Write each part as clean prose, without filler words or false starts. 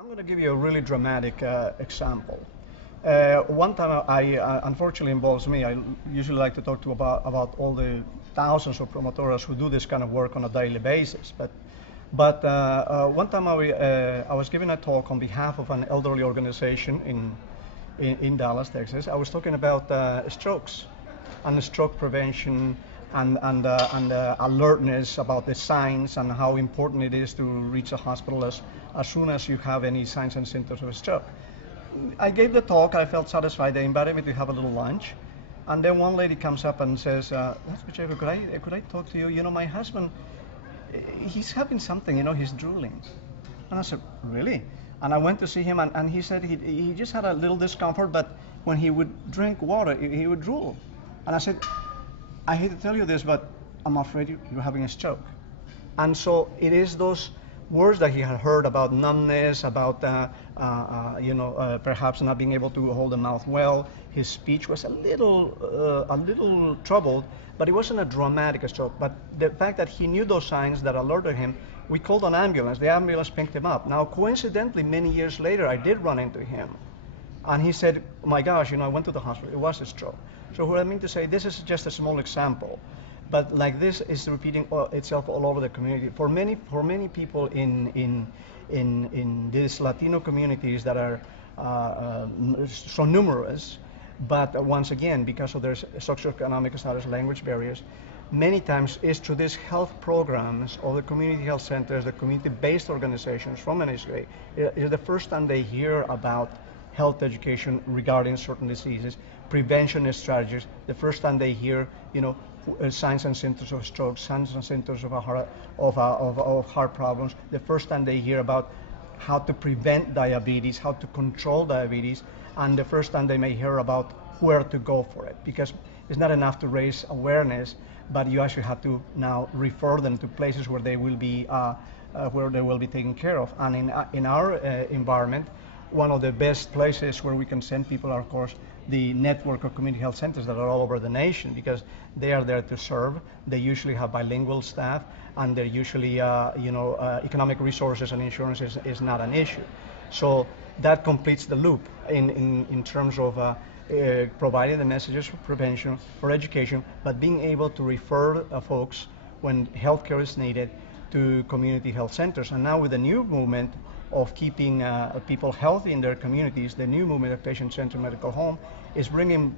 I'm going to give you a really dramatic example. One time, unfortunately involves me. I usually like to talk to about all the thousands of promotores who do this kind of work on a daily basis. But one time I was giving a talk on behalf of an elderly organization in Dallas, Texas. I was talking about strokes and stroke prevention and alertness about the signs and how important it is to reach a hospital as soon as you have any signs and symptoms of a stroke. I gave the talk. I felt satisfied. They invited me to have a little lunch. And then one lady comes up and says, "That's Pacheco, could I talk to you? You know, my husband, he's having something, he's drooling." And I said, "Really?" And I went to see him, and he said he just had a little discomfort, but when he would drink water, he would drool. And I said, "I hate to tell you this, but I'm afraid you're having a stroke." And so it is those words that he had heard about numbness, about perhaps not being able to hold the mouth well. His speech was a little troubled, but it wasn't a dramatic stroke. But the fact that he knew those signs that alerted him, we called an ambulance. The ambulance picked him up. Now, coincidentally, many years later, I did run into him. And he said, "My gosh, I went to the hospital. It was a stroke." So what I mean to say, this is just a small example, but like this is repeating itself all over the community. For many people in these Latino communities that are so numerous, but once again, because of their socioeconomic status, language barriers, many times is through these health programs or the community health centers, the community-based organizations from NSA, is the first time they hear about health education regarding certain diseases, prevention strategies. The first time they hear, signs and symptoms of stroke, signs and symptoms of heart problems. The first time they hear about how to prevent diabetes, how to control diabetes, and the first time they may hear about where to go for it. Because it's not enough to raise awareness, but you actually have to now refer them to places where they will be taken care of. And in our environment, one of the best places where we can send people are, of course, the network of community health centers that are all over the nation, because they are there to serve. They usually have bilingual staff, and they're usually, economic resources and insurance is not an issue. So that completes the loop in terms of providing the messages for prevention, for education, but being able to refer folks when healthcare is needed to community health centers. And now with the new movement of keeping people healthy in their communities, the new movement of patient-centered medical home is bringing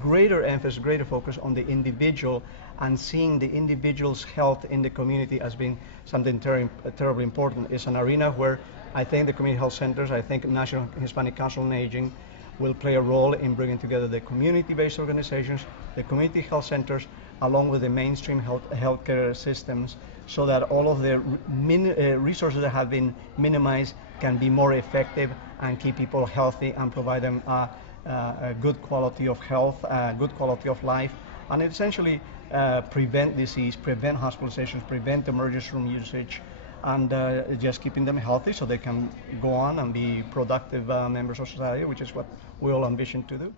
greater emphasis, greater focus on the individual and seeing the individual's health in the community as being something terribly important. It's an arena where I think the community health centers, I think National Hispanic Council on Aging will play a role in bringing together the community-based organizations, the community health centers, along with the mainstream healthcare systems, so that all of the resources that have been minimized can be more effective and keep people healthy and provide them a good quality of health, good quality of life, and essentially prevent disease, prevent hospitalizations, prevent emergency room usage, and just keeping them healthy so they can go on and be productive members of society, which is what we all ambition to do.